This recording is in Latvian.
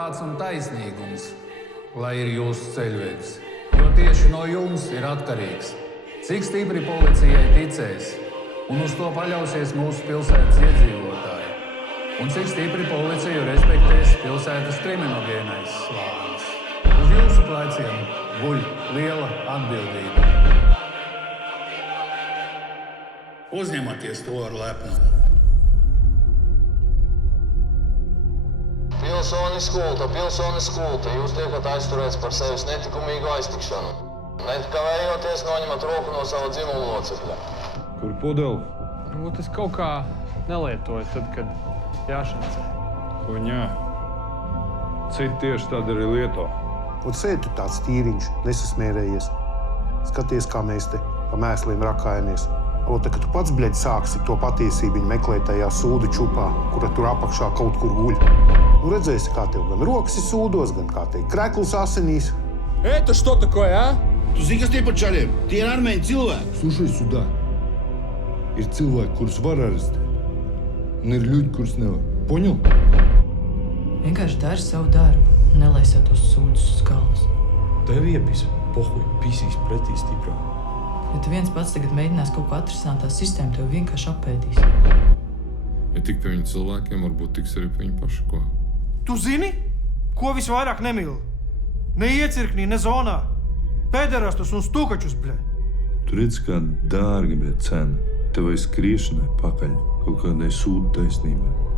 godprāts un taisnīgums, lai ir jūsu ceļvedis, jo tieši no jums ir atkarīgs, cik stipri policijai ticēs, un uz to paļausies mūsu pilsētas iedzīvotāji, un cik stipri policiju respektēs pilsētas kriminogēnais slānis. Uz jūsu pleciem guļ liela atbildība. Uzņematies to ar lepnumu. Pilsonis kulta, jūs tiekat aizturēts par sevis netikumīgu aiztikšanu. Nekavējoties noņemat roku no sava dzimuma locekļa. Kur pudeli? Varbūt es kaut kā nelietoju tad, kad jāšancē. Huņā. Citi tieši tad arī lieto. Un sēdi tu tāds tīriņš, nesasmērējies. Skaties, kā mēs te pa mēsliem rakājamies. Ota, ka tu pats, bļeģi, sāksi to patiesību meklēt tajā sūdu čupā, kura tur apakšā kaut kur guļ. Nu redzēsi, kā tev gan rokas ir sūdos, gan kā tev krekls asinīs. Это что такое, а? Tu zini, kas tie par čaļiem? Tie ir armēņu cilvēki. Слушай сюда. Ir cilvēki, kurus var arestēt, un ir ļuļi, kurus nevar. Poņu? Vienkārši dari savu darbu, nelaisot tos sūdus uz galvas. Tev iepis, pohuj, pisīs pretī stiprā. Ja tu viens pats tagad mēģinās kaut ko atrisināt, tā sistēma tev vienkārši apēdīs. Ja tik pie viņa cilvēkiem, varbūt tiks arī pie viņa paša ko. Tu zini, ko visvairāk nemīl? Ne iecirknī, ne zonā. Pēderastus un stukačus, bļē. Tu redz, kā dārga bija cena tevai skriešanai pakaļ kaut kādai sūdu taisnībai.